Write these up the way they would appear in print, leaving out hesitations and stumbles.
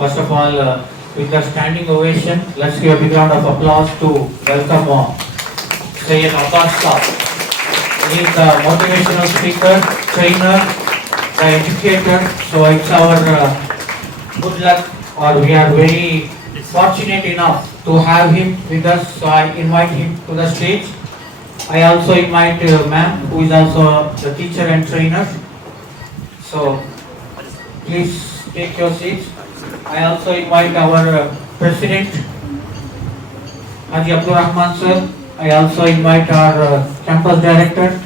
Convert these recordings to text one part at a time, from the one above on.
First of all, with a standing ovation, let's give a big round of applause to welcome Syed Abbas. He is the motivational speaker, trainer, the educator. So it's our good luck, or we are very fortunate enough to have him with us. So I invite him to the stage. I also invite ma'am, who is also the teacher and trainer. So please take your seats. I also invite our president, Haji Abdul Rahman sir. I also invite our campus director,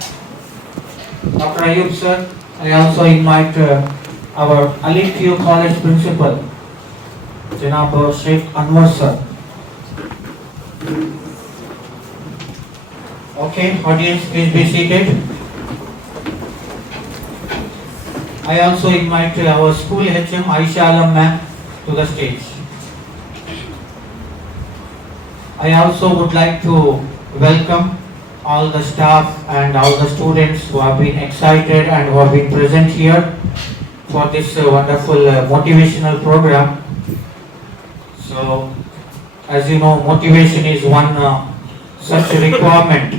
Dr. Ayub sir. I also invite our Alif U College principal, Janab Sheikh Anwar sir. Okay, audience, please be seated. I also invite our school HM Aisha Alam ma'am to the stage. I also would like to welcome all the staff and all the students who have been excited and who have been present here for this wonderful motivational program. So, as you know, motivation is one such a requirement.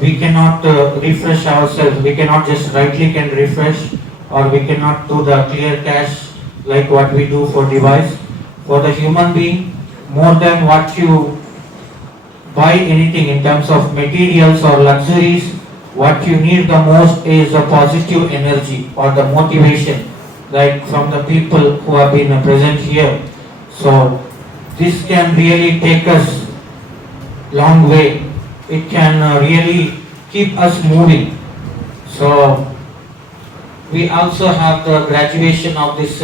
We cannot refresh ourselves. We cannot just right click and refresh, or we cannot do the clear cache like what we do for device. For the human being, more than what you buy anything in terms of materials or luxuries, what you need the most is a positive energy or the motivation, like from the people who have been present here. So this can really take us long way. It can really keep us moving. So we also have the graduation of this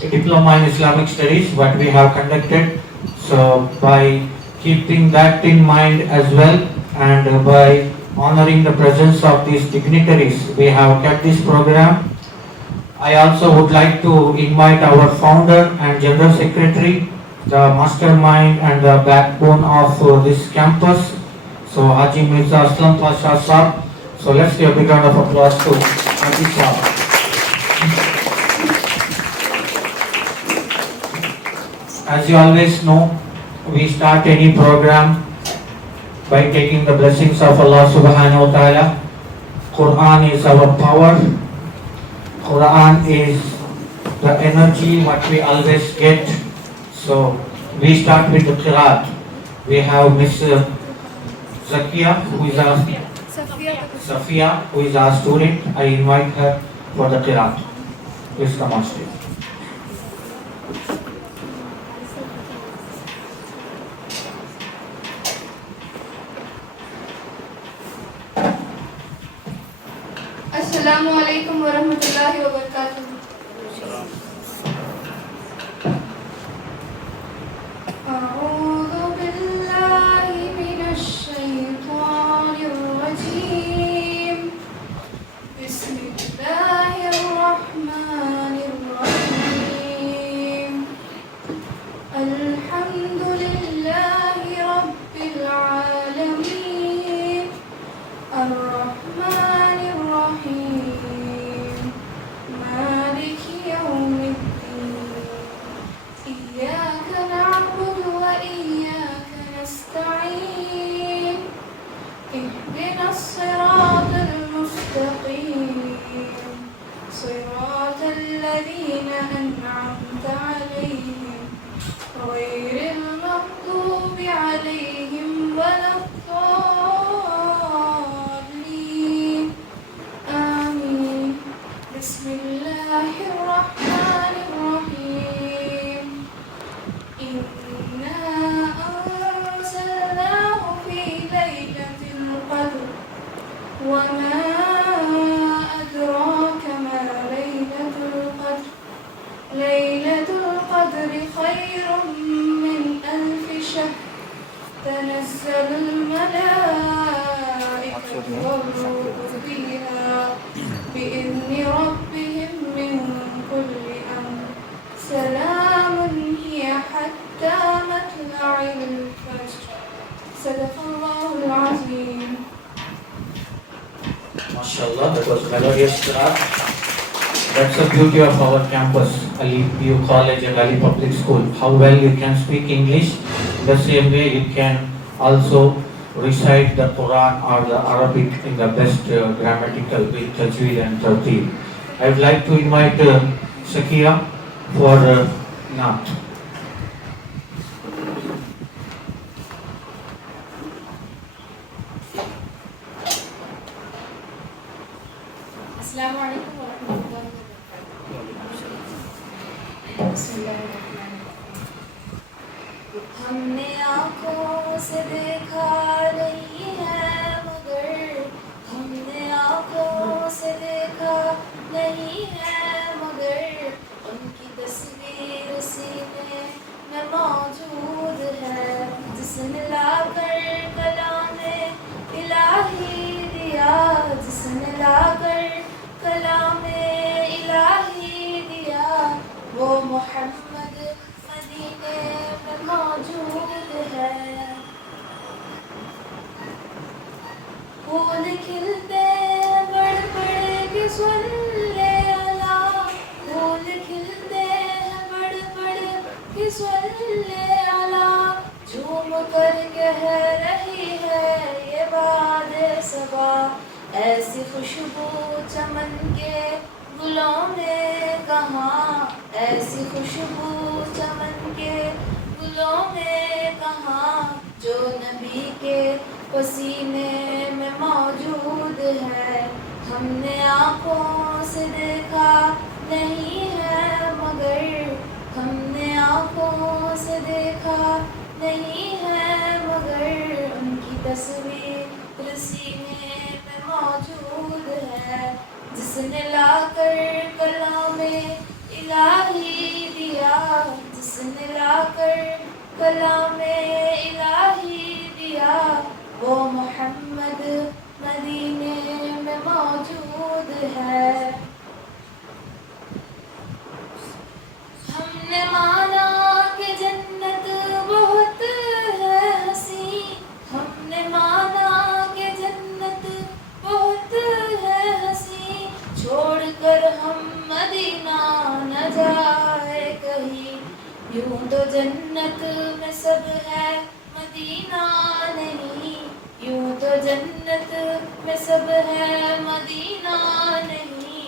diploma in Islamic studies, what we have conducted. So by keeping that in mind as well, and by honoring the presence of these dignitaries, we have kept this program. I also would like to invite our founder and general secretary, the mastermind and the backbone of this campus, so Haji Mirza Aslam Pasha Saab. So let's give a big round of applause to Haji Saab. As you always know, we start any program by taking the blessings of Allah subhanahu wa ta'ala. Quran is our power. Quran is the energy what we always get. So we start with the Qiraat. We have Miss Zakia, who is our Safia, who is our student. I invite her for the Qiraat. Please come on stage. Assalamu alaikum wa rahmatullahi wa barakatuh. A'udhu billahi minash shaitanir rajim. Bismillahir rahmanir rahim. Alhamdulillahi rabbil alamin. Ar-Rahmanir Rahim. Maliki yawmiddin. Iyyaka na'budu wa iyyaka nasta'in. Ihdinas siratal mustaqim. Siratal ladzina an'amta 'alaihim. Ghairil maghdubi 'alaihim waladdallin. Amin. Bismillahirrahmanirrahim. Inna anzalnahu fi laylatil qadr. Wa ma adraka ma laylatul qadr. Laylatul qadri khairun min alfi shahr. تنزل الملائكة والروح فيها بإذن ربهم من كل أمر. سلام هي حتى مطلع الفجر. صدق الله العظيم. MashaAllah, that was melodious Qiraat. That's the beauty of our campus, Ali PU College and Ali Public School. How well you can speak English, the same way you can also recite the Quran or the Arabic in the best grammatical with tajweed and tarteel. I would like to invite Shakia for Naat. अस्सलामु अलैकुम वरहमतुल्लाहि वबरकातुहू। बिस्मिल्लाहिर्रहमानिर्रहीम। हमने आँखों से देखा नहीं है मगर, हमने आँखों से देखा नहीं है मगर, उनकी तस्वीर सीने में मौजूद है, जिसने लाकर कलामे इलाही दिया, जिसने लाकर कलामे इलाही दिया, वो मोहम्मद मदीने में मौजूद है। फूल खिलते हैं बड़ बड़ के सुन ले अला, फूल खिलते हैं बड़ बड़ के सुन ले अला, झूम कर कह रही है ये बात सबा, ऐसी खुशबू चमन के गुलों में कहाँ, ऐसी खुशबू चमन के गुलों में कहाँ, जो नबी के पसीने में मौजूद है। हमने आँखों से देखा नहीं है मगर, हमने आँखों से देखा नहीं है मगर, उनकी तस्वीर सीने में मौजूद है, जिसने लाकर कलामे इलाही दिया, जिसने लाकर कलामे इलाही दिया, वो मोहम्मद मदीने में मौजूद है। हमने माना कि जन्नत बहुत है हंसी, हमने माना कि जन्नत बहुत है हंसी, छोड़कर हम मदीना न जाए कहीं, यूं तो जन्नत में सब है मदीना नहीं, यूं तो जन्नत में सब है मदीना नहीं,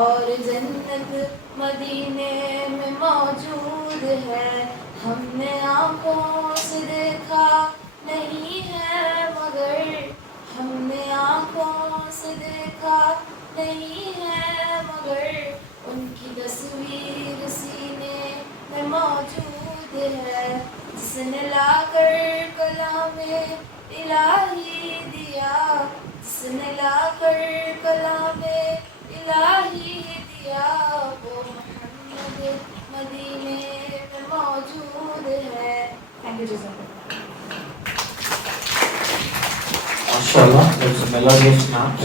और जन्नत मदीने में मौजूद है। हमने आँखों से देखा नहीं है मगर, हमने आँखों से देखा नहीं है मगर, उनकी तस्वीर सीने में मौजूद है, जिसने लाकर कलामे इलाही दिया, जिसने लाकर कलामे इलाही दिया, वो मोहम्मद मदीने में मौजूद है। थैंक यू जज़ाकल्लाह। MashaAllah, it's a melodious naat.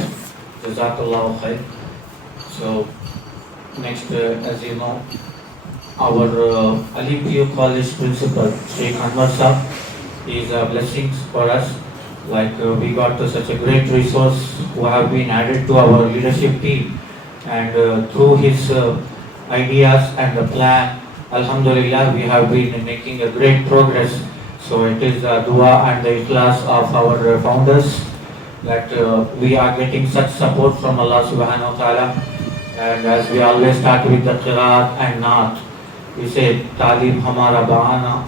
Jazakallahu khair. So, next, as you know, our Ali PU College principal, Sheikh Anwar Sahab, is blessings for us. Like we got such a great resource who have been added to our leadership team, and through his ideas and the plan, Alhamdulillah, we have been making a great progress. So it is the dua and the ikhlas of our founders that we are getting such support from Allah subhanahu wa ta'ala. And as we always start with the qiraat and naat, we say Talim hamara bahana,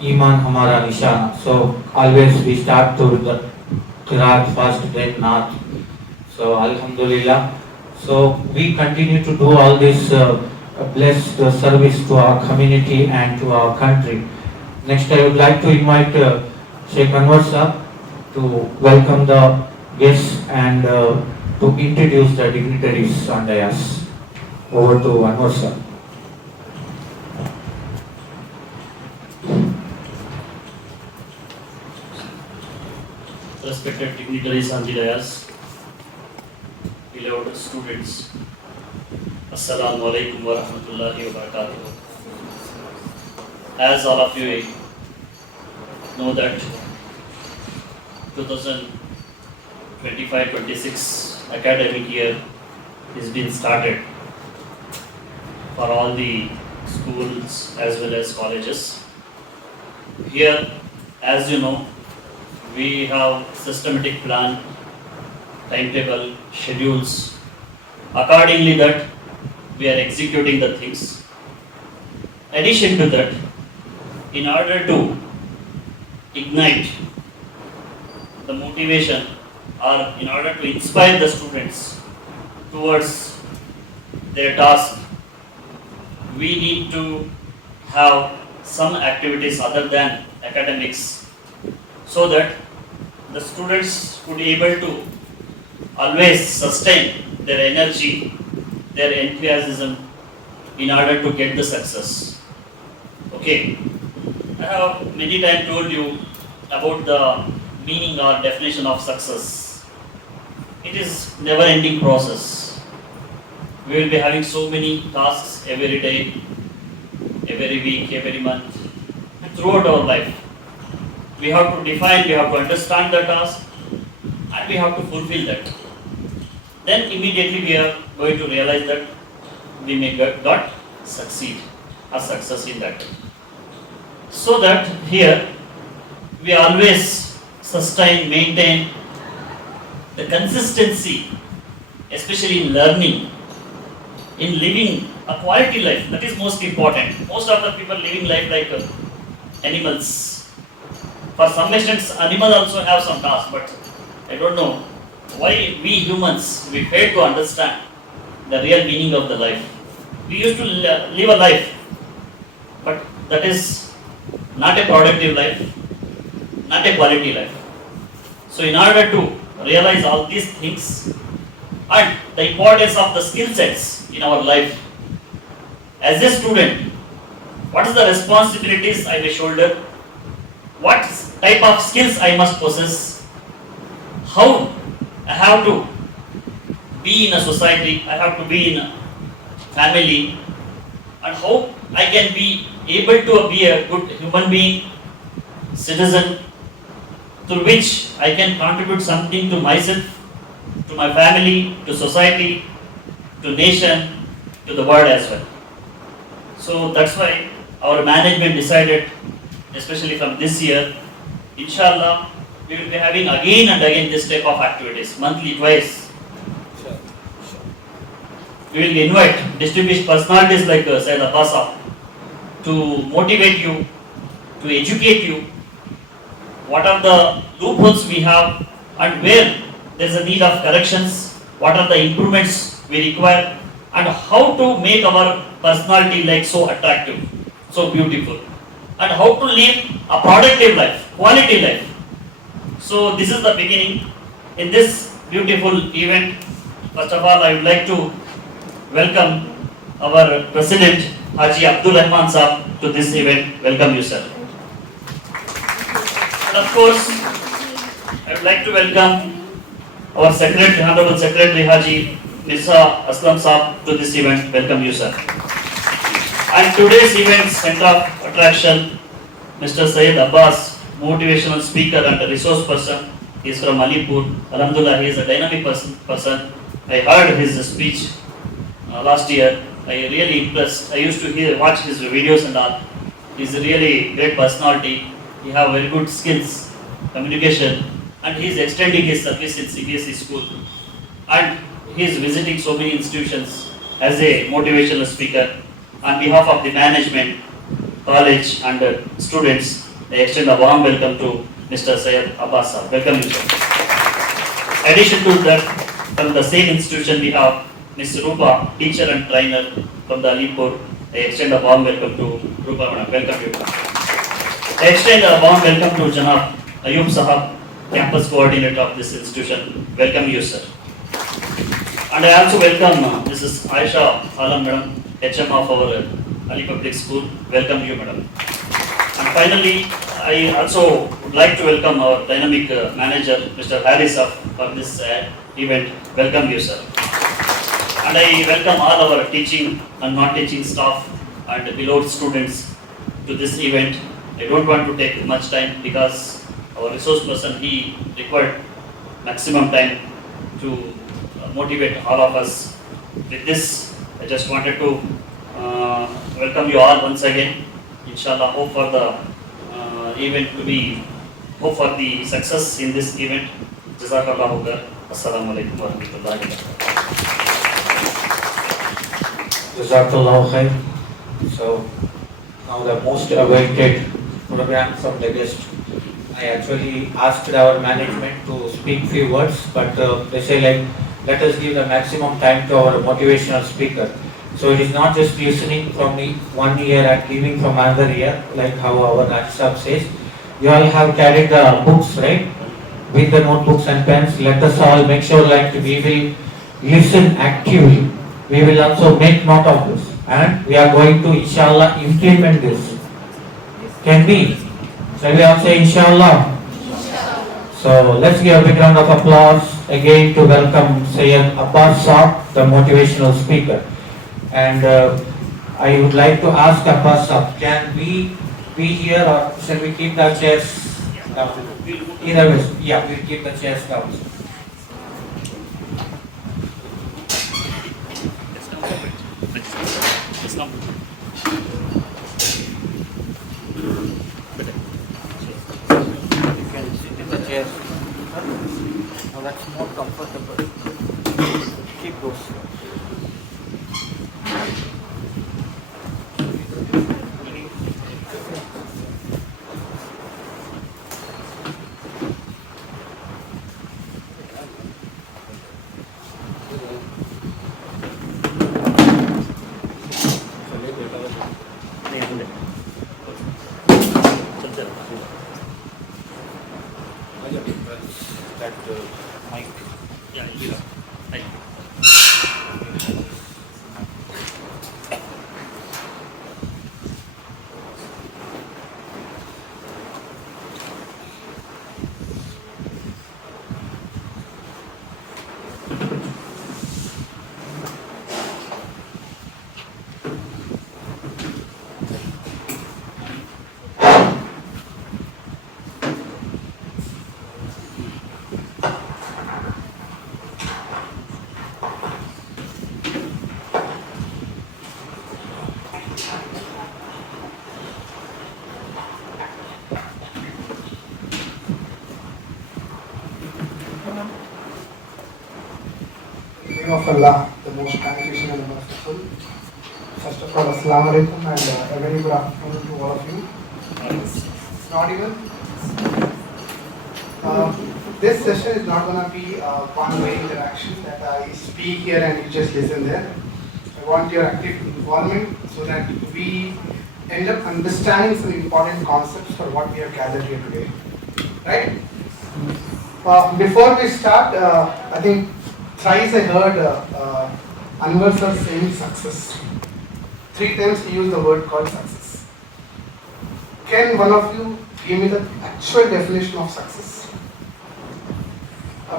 Iman hamara nishana. So always we start to the qiraat first, then naat. So Alhamdulillah. So we continue to do all this blessed service to our community and to our country. Next, I would like to invite Sheikh Anwar Sahab to welcome the guests and to introduce the dignitaries on dais. Over to Anwar Sahab. Respected dignitaries on the dais, beloved students, Assalamu alaikum wa rahmatullahi wa barakatuh. As all of you know that 2025-26 academic year is being started for all the schools as well as colleges. Here, as you know, we have systematic plan, timetable, schedules. Accordingly that we are executing the things. Addition to that, in order to ignite the motivation or in order to inspire the students towards their task, we need to have some activities other than academics so that the students could be able to always sustain their energy, their enthusiasm in order to get the success. Okay, I have many times told you about the meaning or definition of success. It is never ending process. We will be having so many tasks every day, every week, every month, and throughout our life. We have to define, we have to understand the task, and we have to fulfill that. Then immediately we are going to realize that we may not succeed or success in that. So that here we always sustain, maintain the consistency, especially in learning, in living a quality life. That is most important. Most of the people living life like animals. For some extent, animals also have some tasks, but I don't know why we humans, we fail to understand the real meaning of the life. We used to live a life, but that is not a productive life, not a quality life. So in order to realize all these things and the importance of the skill sets in our life, as a student, what is the responsibilities I may shoulder? What type of skills I must possess? How I have to be in a society, I have to be in a family, and how I can be able to be a good human being, citizen, through which I can contribute something to myself, to my family, to society, to nation, to the world as well. So that's why our management decided, especially from this year, inshallah, we will be having again and again this type of activities, monthly, twice. We will invite distinguished personalities like Syed Abbas to motivate you, to educate you, what are the loopholes we have and where there is a need of corrections, what are the improvements we require, and how to make our personality like so attractive, so beautiful, and how to live a productive life, quality life. So this is the beginning. In this beautiful event, first of all I would like to welcome our President Haji Abdul Rahman Saab to this event. Welcome you, sir. And of course, I would like to welcome our Secretary, Honorable Secretary Haji Mirza Aslam Saab to this event. Welcome you, sir. And today's event center of attraction, Mr. Syed Abbas, motivational speaker and resource person. He is from Alipur. Alhamdulillah, he is a dynamic person. I heard his speech last year. I really impressed. I used to watch his videos and all. He's a really great personality. He have very good skills, communication, and he is extending his service in CBSE school. And he is visiting so many institutions as a motivational speaker. On behalf of the management, college and students, I extend a warm welcome to Mr. Syed Abbas. Welcome you, sir. Addition to that, from the same institution we have Ms. Rupa, teacher and trainer from the Alipur. I extend a warm welcome to Rupa madam. Welcome you. I extend a warm welcome to Janab Ayub Sahab, campus coordinator of this institution. Welcome you, sir. And I also welcome Mrs. Aisha Alam madam, HM of our Ali Public School. Welcome you, madam. And finally, I also would like to welcome our dynamic manager, Mr. Harris, for this event. Welcome you, sir. And I welcome all our teaching and non-teaching staff and beloved students to this event. I don't want to take much time because our resource person, he required maximum time to motivate all of us with this, I just wanted to welcome you all once again. Inshallah, hope for the event to be, hope for the success in this event. Jazakallahu khair. Assalamu alaikum wa rahmatullahi wa barakatuh. Jazakallah khair. So now the most awaited program from the guest. I actually asked our management to speak few words, but they say like, let us give the maximum time to our motivational speaker. So it is not just listening from the 1 year and leaving from another year, like how our Rajsab says. You all have carried the books, right? With the notebooks and pens. Let us all make sure like we will listen actively. We will also make note of this, and we are going to inshallah implement this. Can we? Shall we all say inshallah? So let's give a big round of applause again to welcome Syed Abbas, the motivational speaker. And I would like to ask Abbas, can we be here or shall we keep the chairs down? Either way, yeah, we'll keep the chairs down. Let's come. You can sit in the chairs. Now that's more comfortable. Keep those. That mic. Yeah, you Thank you. In the name of Allah, the most beneficent and merciful. First of all, Assalamu alaikum and a very good afternoon to all of you. It's not even. This session is not going to be a one-way interaction that I speak here and you just listen there. I want your active involvement so that we end up understanding some important concepts for what we have gathered here today. Right? Before we start, I think thrice I heard Anwar sir saying success. 3 times he used the word called success. Can one of you give me the actual definition of success?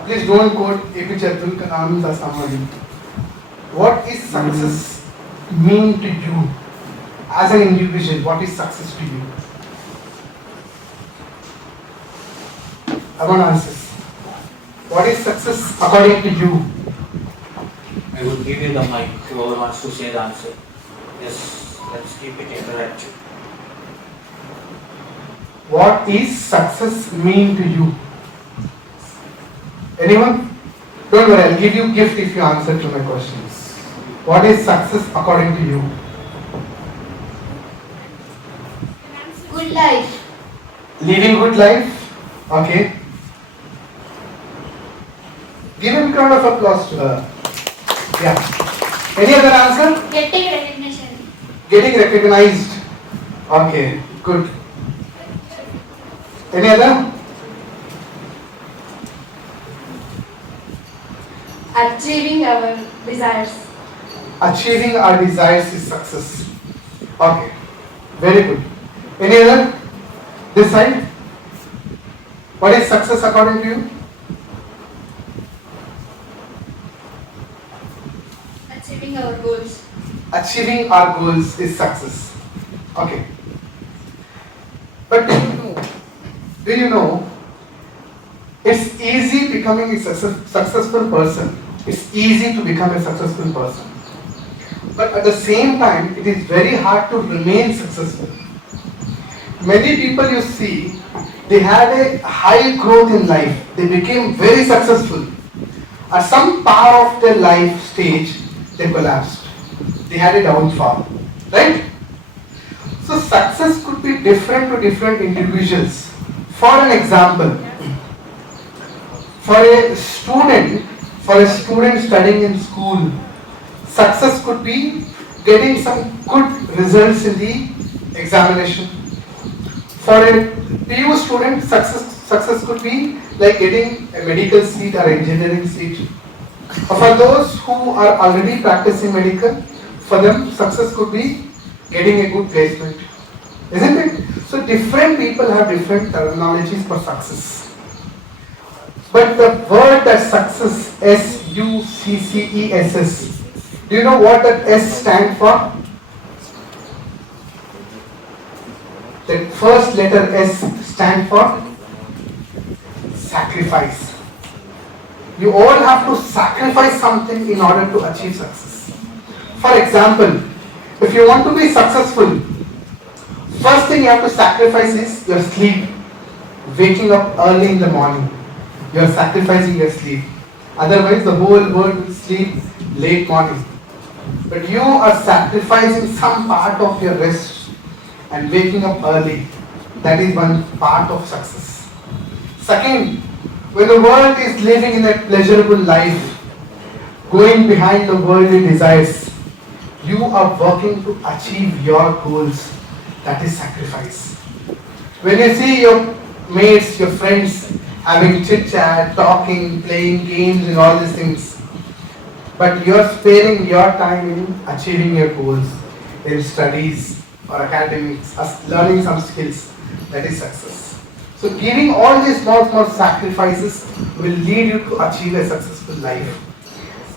Please don't quote APJ Abdul Kalam or somebody. What is success mean to you? As an individual, what is success to you? I want answers. What is success according to you? I will give you the mic, whoever wants to say the answer. Yes, let's keep it interactive. What is success mean to you? Anyone? Don't worry, I'll give you gift if you answer to my questions. What is success according to you? Good life. Living good life? Okay. Give a big round of applause to her. Yeah. Any other answer? Getting recognition. Getting recognized. Okay, good. Any other? Achieving our desires. Achieving our desires is success. Okay, very good. Any other? This side? What is success according to you? Achieving our goals. Achieving our goals is success. Okay. But do you know, it's easy becoming a successful person It's easy to become a successful person. But at the same time, it is very hard to remain successful. Many people you see, they had a high growth in life. They became very successful. At some part of their life stage, they collapsed. They had a downfall. Right? So success could be different to different individuals. For an example, for a student studying in school, success could be getting some good results in the examination. For a PU student, success could be like getting a medical seat or engineering seat. Or for those who are already practicing medical, for them success could be getting a good placement. Isn't it? So different people have different terminologies for success. But the word that success, S-U-C-C-E-S-S, do you know what that S stands for? The first letter S stands for sacrifice. You all have to sacrifice something in order to achieve success. For example, if you want to be successful, first thing you have to sacrifice is your sleep. Waking up early in the morning. You are sacrificing your sleep. Otherwise, the whole world will sleep late morning. But you are sacrificing some part of your rest and waking up early. That is one part of success. Second, when the world is living in a pleasurable life, going behind the worldly desires, you are working to achieve your goals. That is sacrifice. When you see your mates, your friends having chit chat, talking, playing games and all these things, but you are sparing your time in achieving your goals, in studies or academics, learning some skills, that is success. So giving all these small sacrifices will lead you to achieve a successful life.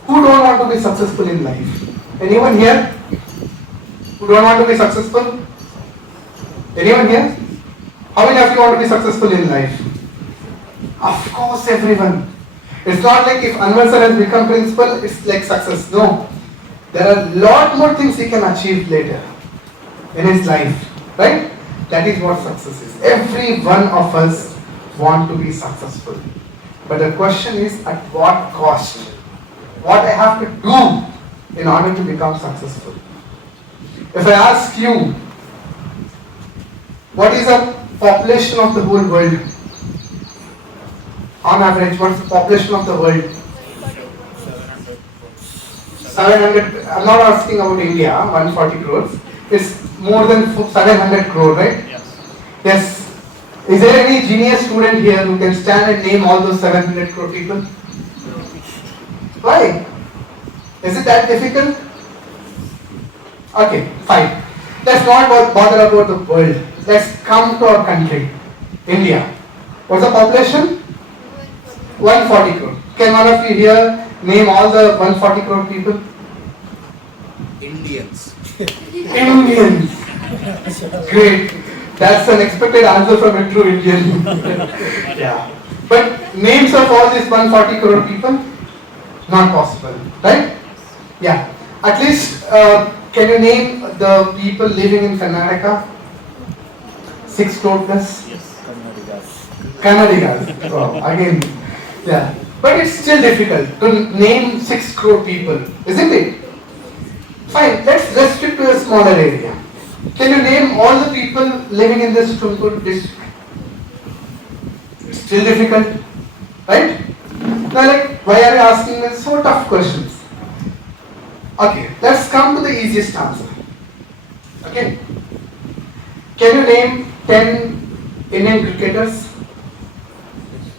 Who don't want to be successful in life? Anyone here who don't want to be successful? Anyone here? How many of you want to be successful in life? Of course, everyone. It's not like if Anwar sir has become principal, it's like success. No. There are a lot more things he can achieve later in his life. Right? That is what success is. Every one of us want to be successful. But the question is, at what cost? What I have to do in order to become successful? If I ask you, what is the population of the whole world? On average, what is the population of the world? 700. I'm not asking about India, 140 crores. It's more than 700 crore, right? Yes. Yes. Is there any genius student here who can stand and name all those 700 crore people? Why? Is it that difficult? Okay, fine. Let's not bother about the world. Let's come to our country, India. What's the population? 140 crore. Can one of you here name all the 140 crore people? Indians. Indians. Great. That's an expected answer from a true Indian. Yeah. But names of all these 140 crore people? Not possible. Right? Yeah. At least, can you name the people living in Karnataka? 6 crore plus? Yes. Kannadigas. Oh, again. Yeah. But it's still difficult to name 6 crore people, isn't it? Fine, let's restrict to a smaller area. Can you name all the people living in this Tumkur district? It's still difficult, right? Now, like, why are you asking me so tough questions? Okay, let's come to the easiest answer. Okay? Can you name 10 Indian cricketers?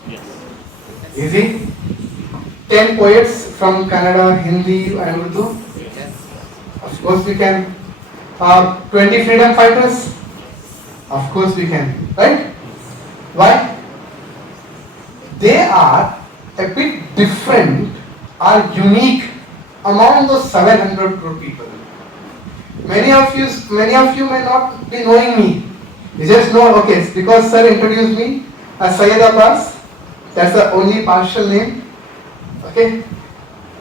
Yes. Easy. 10 poets from Kannada, Hindi and Urdu? Of course we can. 20 freedom fighters? Of course we can. Right? Why? They are a bit different or unique among those 700 crore people. Many of you may not be knowing me. You just know, okay, it's because sir introduced me as Syed Abbas. That's the only partial name. Okay?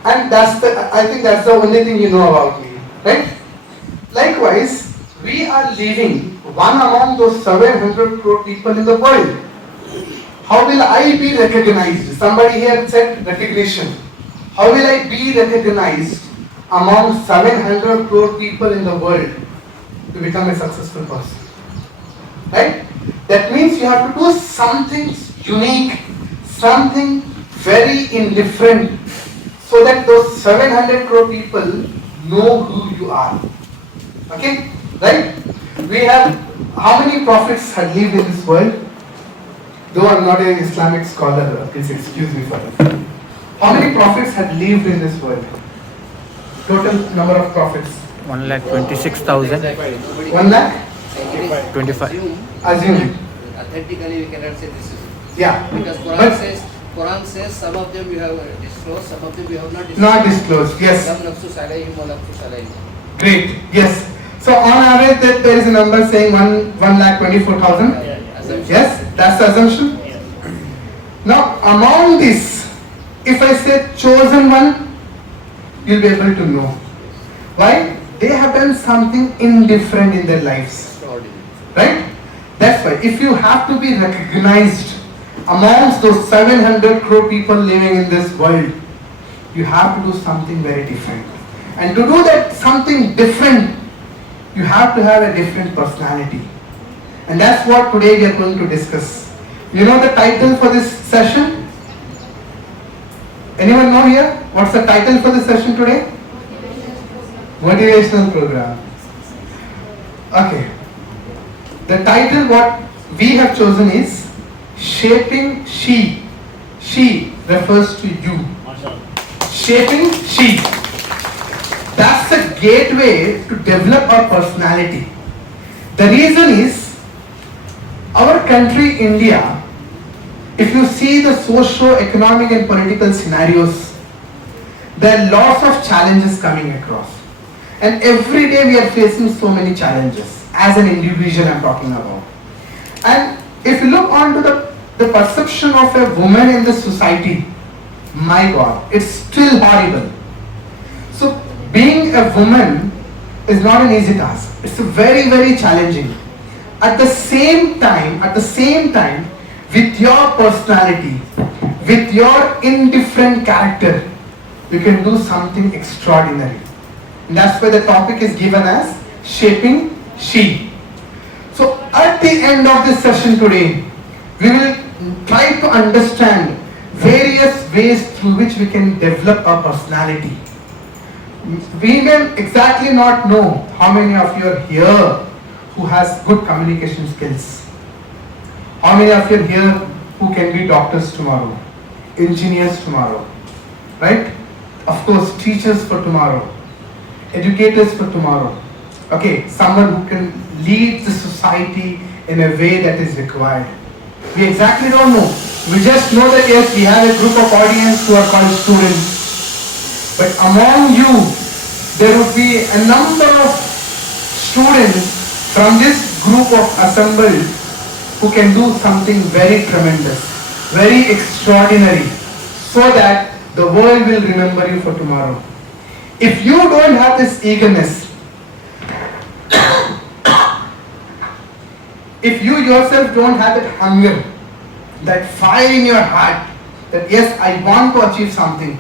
And I think that's the only thing you know about me, right? Likewise, we are living one among those 700 crore people in the world. How will I be recognized? Somebody here said recognition. How will I be recognized among 700 crore people in the world to become a successful person? Right? That means you have to do something unique, something very indifferent, so that those 700 crore people know who you are. Okay? Right? We have, how many prophets had lived in this world? Though I'm not an Islamic scholar, please excuse me for that. How many prophets had lived in this world? Total number of prophets? 1,26,000. 1 lakh? 25. Assume. Authentically, we cannot say this is. Yeah. Because Quran says some of them you have disclosed, some of them you have not disclosed. Not disclosed, yes. Lam nafsu salayhim wa nafsu salayhim. Great, yes. So on average, that there is a number saying 1,24,000. Assumption. Yes, that's the assumption. Yeah. Now, among this, if I say chosen one, you'll be able to know. Why? They have done something indifferent in their lives. Extraordinary. Right? That's why if you have to be recognized amongst those 700 crore people living in this world, you have to do something very different. And to do that something different, you have to have a different personality. And that's what today we are going to discuss. You know the title for this session? Anyone know here? What's the title for this session today? Motivational program. Okay. The title what we have chosen is Shaping She. She refers to you. MashaAllah. Shaping She. That's the gateway to develop our personality. The reason is our country, India, if you see the socio-economic and political scenarios, there are lots of challenges coming across. And every day we are facing so many challenges. As an individual I'm talking about. And if you look onto the perception of a woman in the society, my God, it's still horrible. So being a woman is not an easy task. It's very, very challenging. At the same time, with your personality, with your indifferent character, you can do something extraordinary. And that's why the topic is given as Shaping She. So at the end of this session today, we will try to understand various ways through which we can develop our personality. We may exactly not know how many of you are here who has good communication skills. How many of you are here who can be doctors tomorrow, engineers tomorrow, right? Of course, teachers for tomorrow, educators for tomorrow. Okay, someone who can lead the society in a way that is required. We exactly don't know. We just know that yes, we have a group of audience who are called students. But among you, there would be a number of students from this group of assembled who can do something very tremendous, very extraordinary, so that the world will remember you for tomorrow. If you don't have this eagerness, if you yourself don't have that hunger, that fire in your heart, that yes, I want to achieve something,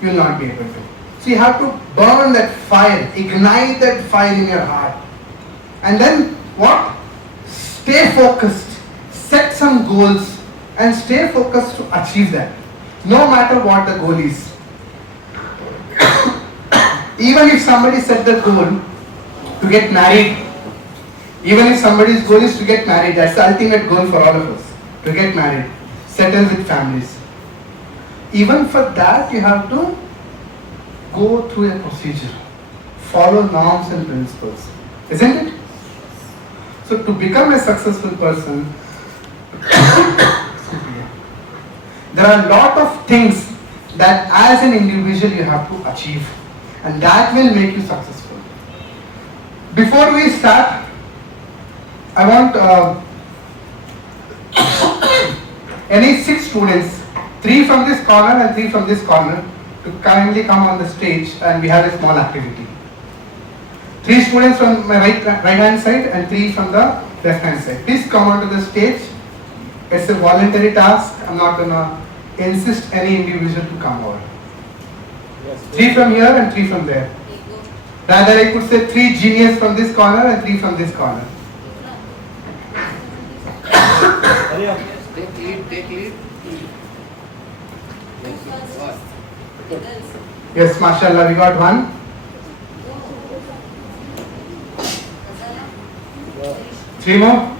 you will not be able to. So you have to burn that fire, ignite that fire in your heart. And then what? Stay focused, set some goals and stay focused to achieve that. No matter what the goal is. Even if somebody set the goal to get married, even if somebody's goal is to get married, that's the ultimate goal for all of us, to get married, settle with families. Even for that you have to go through a procedure, follow norms and principles, isn't it? So to become a successful person, there are a lot of things that as an individual you have to achieve, and that will make you successful. Before we start, I want any 6 students, 3 from this corner and 3 from this corner, to kindly come on the stage and we have a small activity. 3 students from my right hand side and 3 from the left hand side. Please come onto the stage. It's a voluntary task. I'm not gonna insist any individual to come over. 3 from here and 3 from there. Rather, I could say 3 genius from this corner and 3 from this corner. Take lead, take lead. Yes, mashallah, we got 1. Three more?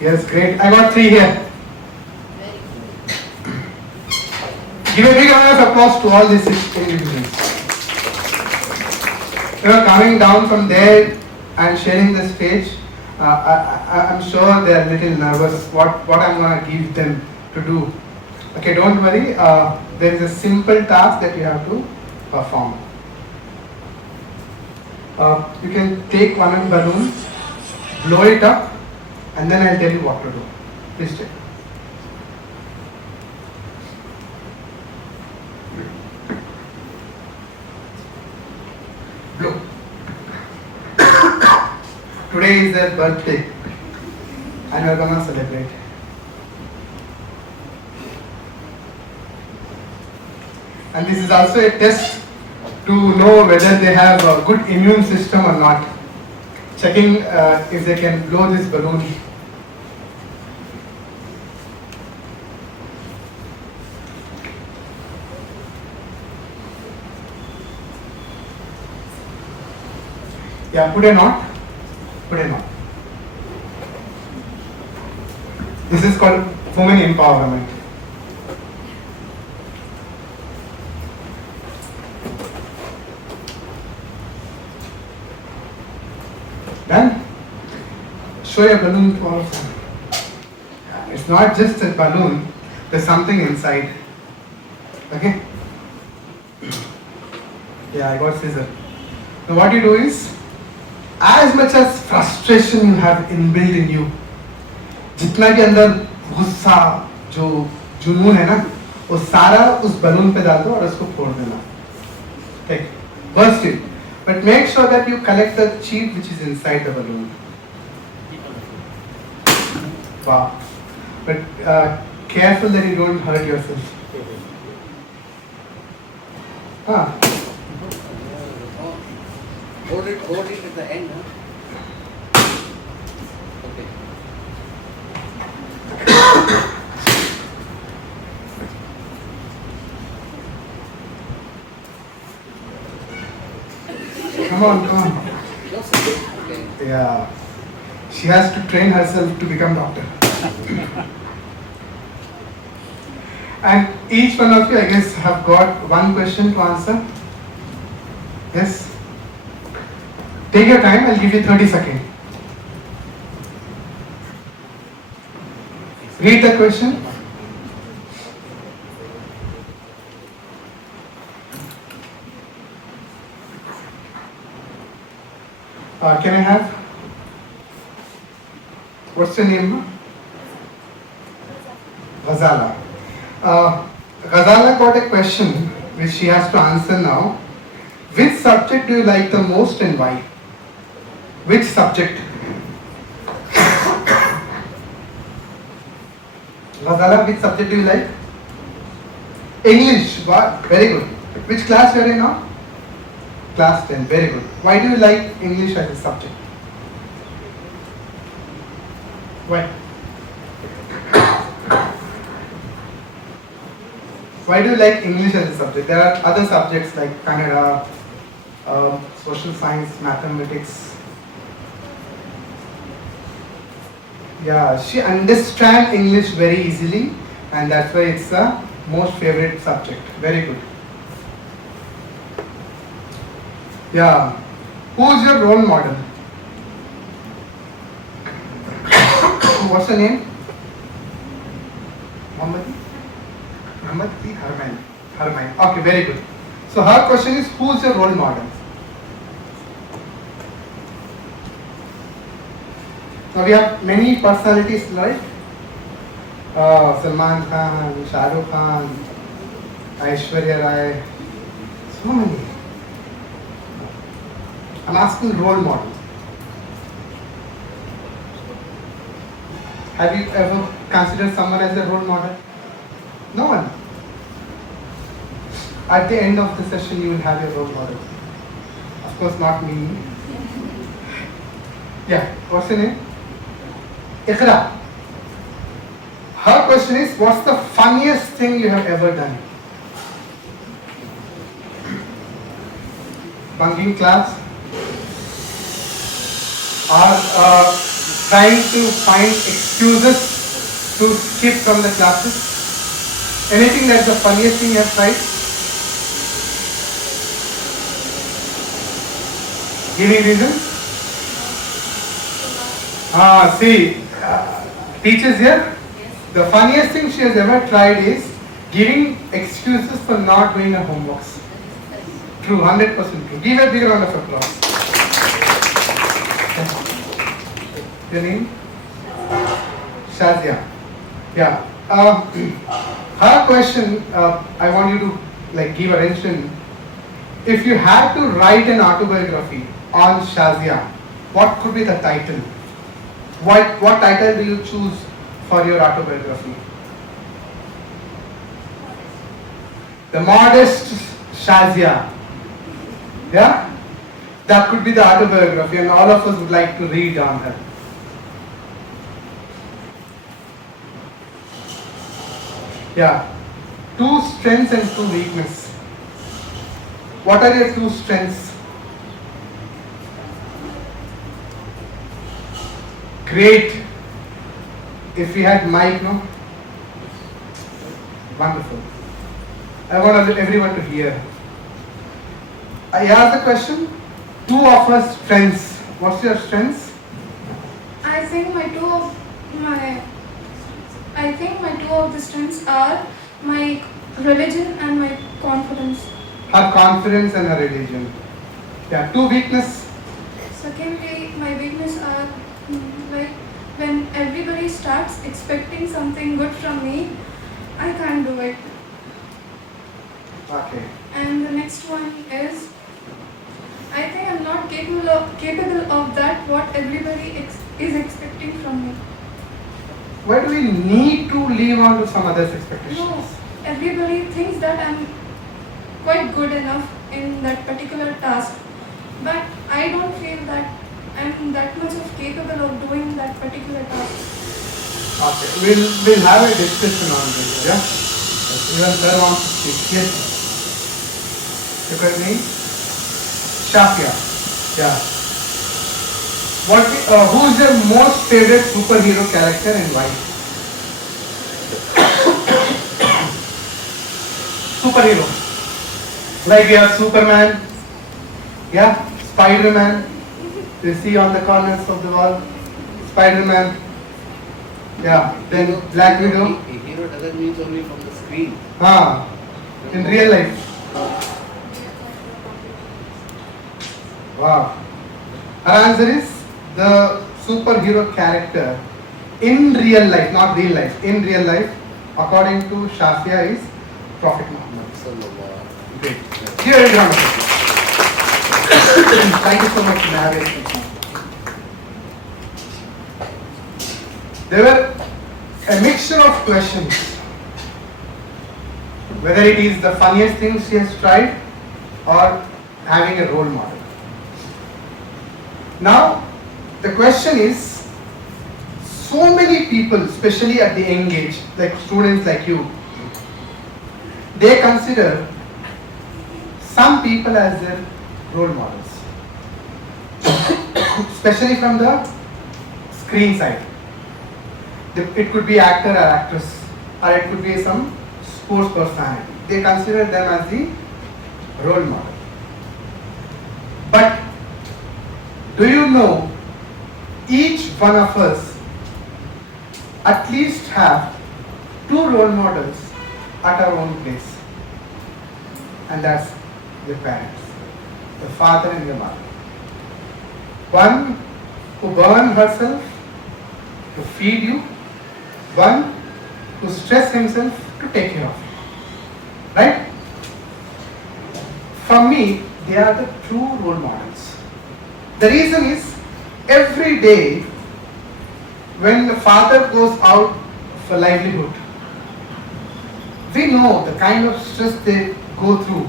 Yes, great. I got 3 here. Give a big round of applause to all these 6 individuals. You know, coming down from there and sharing the stage, I'm sure they are a little nervous what I'm going to give them to do. Okay, don't worry. There is a simple task that you have to perform. You can take one balloon, blow it up, and then I'll tell you what to do. Please check. Blow. Today is their birthday and we're gonna celebrate. And this is also a test to know whether they have a good immune system or not. Checking if they can blow this balloon. Yeah, put a knot. Put a knot. This is called women empowerment. Done? Show your balloon to all of them. It's not just a balloon, there's something inside. Okay? Yeah, I got scissor. Now what you do is, as much as frustration you have inbuilt in you, जितना भी अंदर गुस्सा जो जुनून है ना, वो सारा उस बलून पे डाल दो और उसको फोड़ देना. Okay, burst it, but make sure that you collect the cheap which is inside the balloon. Wow, but careful that you don't hurt yourself. Hold it at the end. Okay. Come on. Okay. Yeah, she has to train herself to become doctor. And each one of you, I guess, have got one question to answer. Yes? Take your time, I'll give you 30 seconds. Read the question. Can I have? What's your name? Ghazala. Ghazala got a question which she has to answer now. Which subject do you like the most and why? Which subject? Ghazala, which subject do you like? English. Wow, very good. Which class you are in now? Class 10. Very good. Why do you like English as a subject? Why? Why do you like English as a subject? There are other subjects like Kannada, social science, mathematics. Yeah, she understands English very easily and that's why it's the most favorite subject. Very good. Yeah. Who is your role model? What's her name? Mohammadi Harmain. Okay, very good. So her question is, who is your role model? Now we have many personalities like Salman Khan, Shah Rukh Khan, Aishwarya Rai, so many. I'm asking role model. Have you ever considered someone as a role model? No one. At the end of the session, you will have your role model. Of course, not me. Yeah, what's your name? Iqra. Her question is, what's the funniest thing you have ever done? Bunking class? Or trying to find excuses to skip from the classes? Anything that's the funniest thing you have tried? Giving reasons? See, teachers here, the funniest thing she has ever tried is giving excuses for not doing her homeworks. True, 100% true. Give a big round of applause. Your name? Shazia. Yeah. Her question, I want you to give attention. If you had to write an autobiography on Shazia, what could be the title? What title do you choose for your autobiography? The Modest Shazia. Yeah? That could be the autobiography, and all of us would like to read on her. Yeah. 2 strengths and 2 weaknesses. What are your 2 strengths? Great. If we had mic, no? Wonderful. I want everyone to hear. I asked the question. 2 of our strengths. What's your strengths? I think my two of the strengths are my religion and my confidence. Her confidence and her religion. Yeah. 2 weakness. Secondly, my weakness are like when everybody starts expecting something good from me, I can't do it. Okay. And the next one is I think I'm not capable of that what everybody is expecting from me. Why do we need to live on to some others' expectations? No, everybody thinks that I'm quite good enough in that particular task, but I don't feel that I'm that much of capable of doing that particular task. Okay, we'll have a discussion on this, yeah? Even sir wants to speak. Yes. You got me? Shafia. Yeah. Who is your most favorite superhero character and why? Superhero. Like you have Superman, yeah, Spider-Man. You see on the corners of the wall, Spider-Man. Yeah, then Black Widow. A hero doesn't mean only from the screen. In real life. Wow. Her answer is the superhero character in real life, not real life, in real life, according to Shafia is Prophet Muhammad. Great. Here is one. Thank you so much for having me. There were a mixture of questions. Whether it is the funniest thing she has tried or having a role model. Now, the question is, so many people, especially at the young age, like students like you, they consider some people as their role models, especially from the screen side. It could be actor or actress, or it could be some sports personality. They consider them as the role model. But do you know, each one of us at least have 2 role models at our own place, and that's your parents, the father and your mother. One who burned herself to feed you, one who stressed himself to take care of you. Right? For me, they are the true role models. The reason is, every day when the father goes out for livelihood, we know the kind of stress they go through.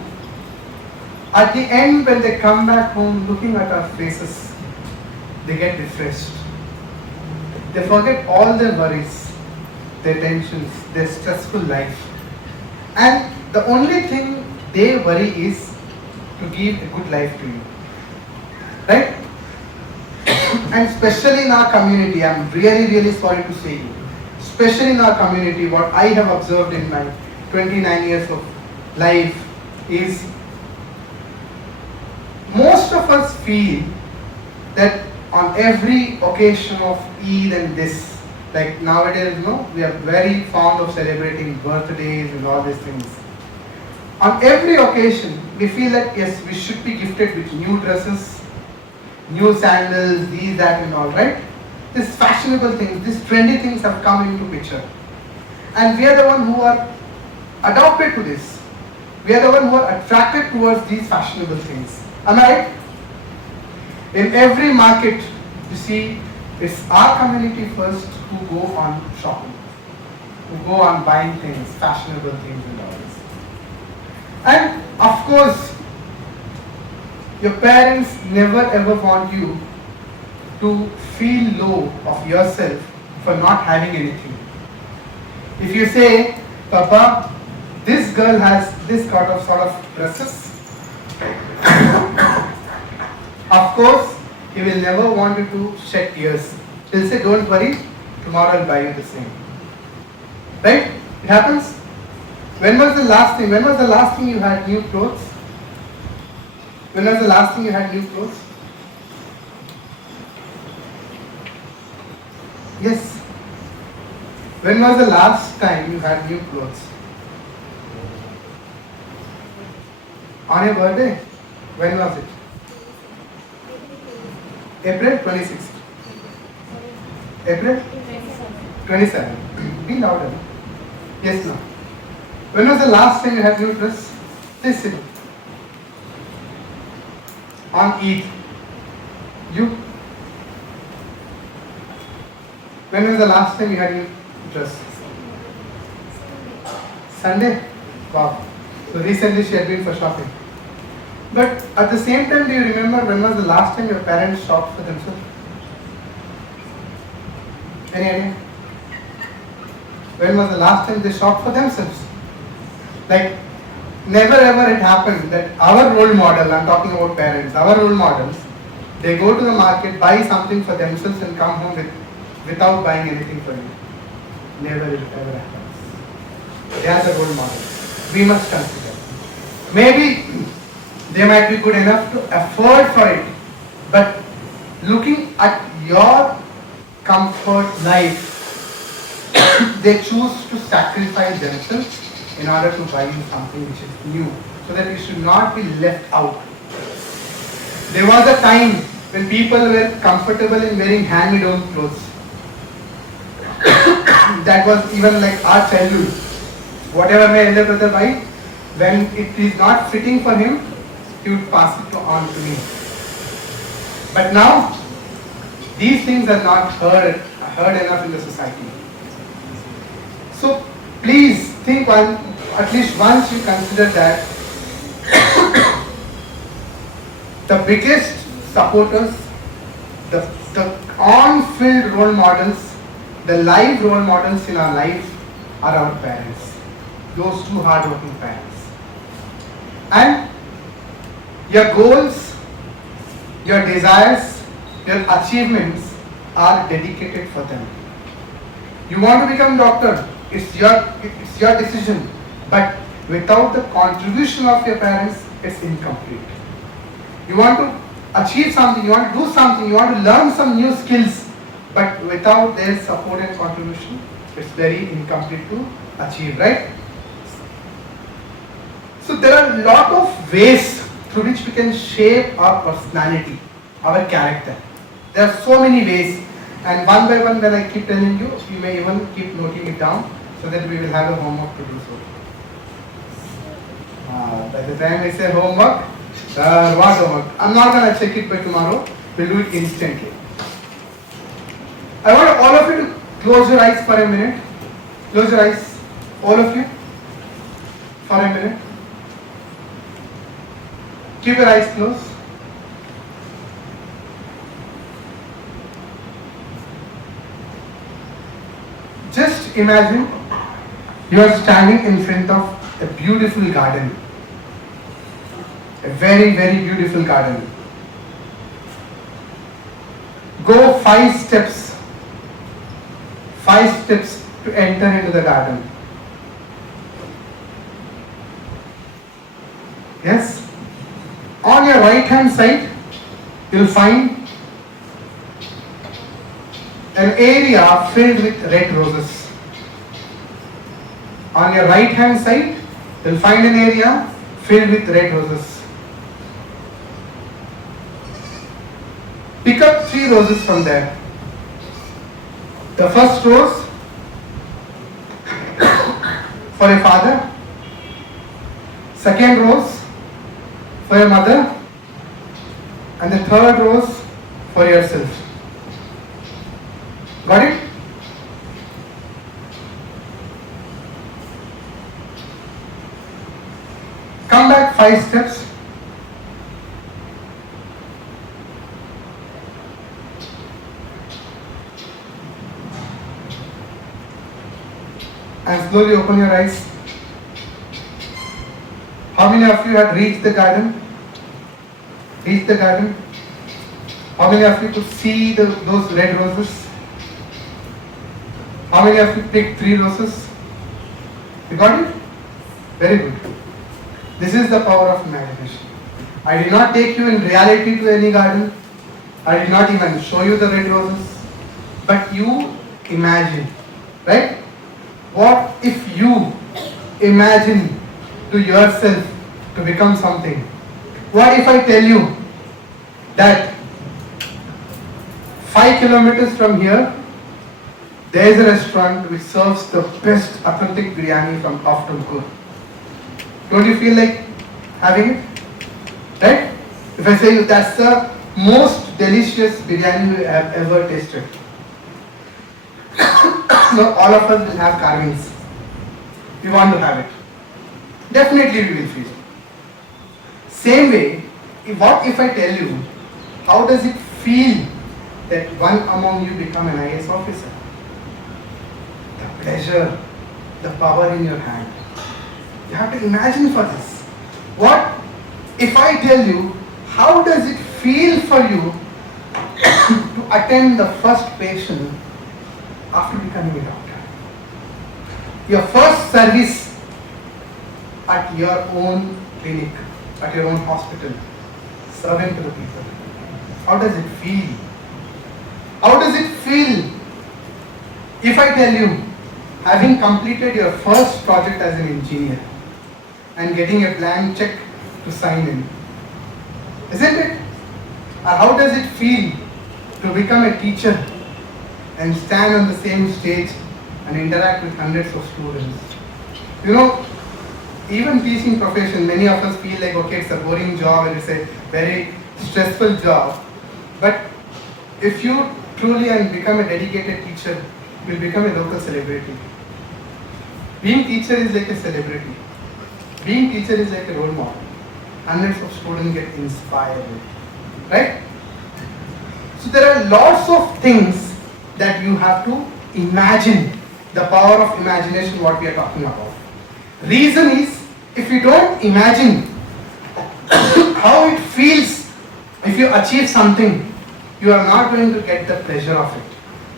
At the end, when they come back home looking at our faces, they get refreshed. They forget all their worries, their tensions, their stressful life. And the only thing they worry is to give a good life to you. Right? And especially in our community, I'm really sorry to say you, especially in our community, what I have observed in my 29 years of life is, most of us feel that on every occasion of Eid and this, like nowadays, we are very fond of celebrating birthdays and all these things. On every occasion, we feel that yes, we should be gifted with new dresses, new sandals, these, that and all, right? These fashionable things, these trendy things have come into picture. And we are the one who are adopted to this. We are the one who are attracted towards these fashionable things. Am I right? In every market, you see, it's our community first who go on shopping, who go on buying things, fashionable things and all this. And of course, your parents never ever want you to feel low of yourself for not having anything. If you say, Papa, this girl has this sort of dresses, of course, he will never want you to shed tears. He'll say, don't worry, tomorrow I'll buy you the same. Right? It happens. When was the last thing you had new clothes? When was the last thing you had new clothes? Yes. When was the last time you had new clothes? On your birthday? When was it? April 26th. April 27th. Be louder. Yes, no. When was the last time you had new dress? This is on Eid. You? When was the last time you had new dress? Sunday? Wow. So recently she had been for shopping. But at the same time, do you remember when was the last time your parents shopped for themselves? Any idea? When was the last time they shopped for themselves? Like, never ever it happened that our role model, I'm talking about parents, our role models, they go to the market, buy something for themselves and come home without buying anything for you. Never it ever happens. They are the role models. We must consider. Maybe they might be good enough to afford for it, but looking at your comfort life, they choose to sacrifice themselves in order to buy you something which is new, so that you should not be left out. There was a time when people were comfortable in wearing hand-me-down clothes. That was even like our childhood. Whatever my elder brother buy, when it is not fitting for him, he would pass it on to me. But now, these things are not heard enough in the society. So please think at least once you consider that the biggest supporters, the on-field role models, the live role models in our life are our parents. Those two hard-working parents. And your goals, your desires, your achievements are dedicated for them. You want to become a doctor, it's your decision. But without the contribution of your parents, it's incomplete. You want to achieve something, you want to do something, you want to learn some new skills, but without their support and contribution, it's very incomplete to achieve, right? So there are a lot of ways through which we can shape our personality, our character. There are so many ways, and one by one when I keep telling you, you may even keep noting it down so that we will have a homework to do so. By the time I say homework, what homework? I'm not gonna check it by tomorrow. We'll do it instantly. I want all of you to close your eyes for a minute. Close your eyes, all of you, for a minute. Keep your eyes closed. Just imagine you are standing in front of a beautiful garden. A very, very beautiful garden. Go 5 steps. 5 steps to enter into the garden. Yes? On your right hand side, you will find an area filled with red roses. On your right hand side, you will find an area filled with red roses. Pick up 3 roses from there. The first rose for your father, second rose for your mother, and the third rose for yourself. Got it? Come back 5 steps. And slowly open your eyes. How many of you had reached the garden? Reached the garden? How many of you could see those red roses? How many of you picked 3 roses? You got it? Very good. This is the power of imagination. I did not take you in reality to any garden. I did not even show you the red roses. But you imagine, right? What if you imagine to yourself to become something? What if I tell you that 5 kilometers from here, there is a restaurant which serves the best authentic biryani of Tumkur. Don't you feel like having it? Right? If I say that's the most delicious biryani you have ever tasted. So all of us will have carvings. We want to have it. Definitely we will feel. Same way, what if I tell you, how does it feel that one among you become an IAS officer? The pleasure, the power in your hand. You have to imagine for this. What if I tell you, how does it feel for you to attend the first patient after becoming a doctor? Your first service at your own clinic, at your own hospital, serving to the people. How does it feel? How does it feel if I tell you, having completed your first project as an engineer and getting a blank check to sign in? Isn't it? Or how does it feel to become a teacher and stand on the same stage and interact with hundreds of students? You know, even teaching profession, many of us feel like, okay, it's a boring job and it's a very stressful job. But if you truly and become a dedicated teacher, you'll become a local celebrity. Being teacher is like a celebrity. Being teacher is like a role model. Hundreds of students get inspired. Right? So there are lots of things that you have to imagine. The power of imagination, what we are talking about. Reason is, if you don't imagine how it feels if you achieve something, you are not going to get the pleasure of it.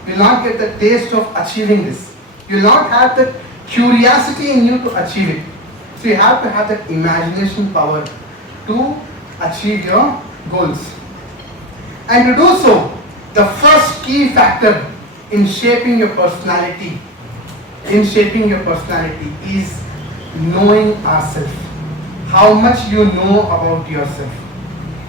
You will not get the taste of achieving this. You will not have the curiosity in you to achieve it. So you have to have that imagination power to achieve your goals. And to do so, the first key factor in shaping your personality, is knowing ourselves. How much you know about yourself.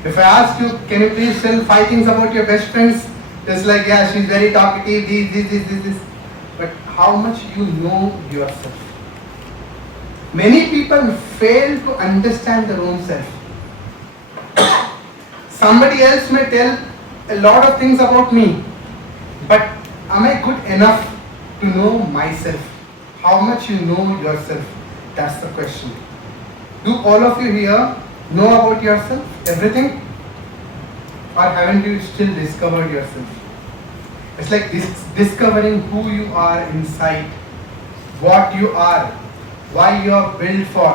If I ask you, can you please tell 5 things about your best friends? Just like, yeah, she's very talkative, this. But how much you know yourself? Many people fail to understand their own self. Somebody else may tell a lot of things about me, but am I good enough to know myself? How much you know yourself? That's the question. Do all of you here know about yourself? Everything? Or haven't you still discovered yourself? It's like discovering who you are inside, what you are, why you are built for,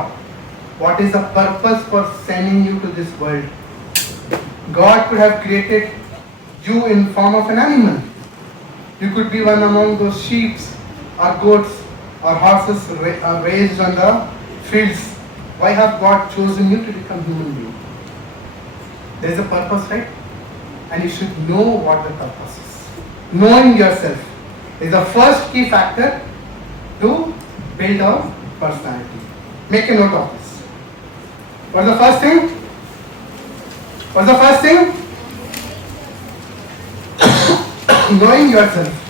what is the purpose for sending you to this world. God could have created you in form of an animal. You could be one among those sheep or goats or horses raised on the fields. Why have God chosen you to become human being? There is a purpose, right? And you should know what the purpose is. Knowing yourself is the first key factor to build a personality. Make a note of this. What's the first thing? What's the first thing? Knowing yourself.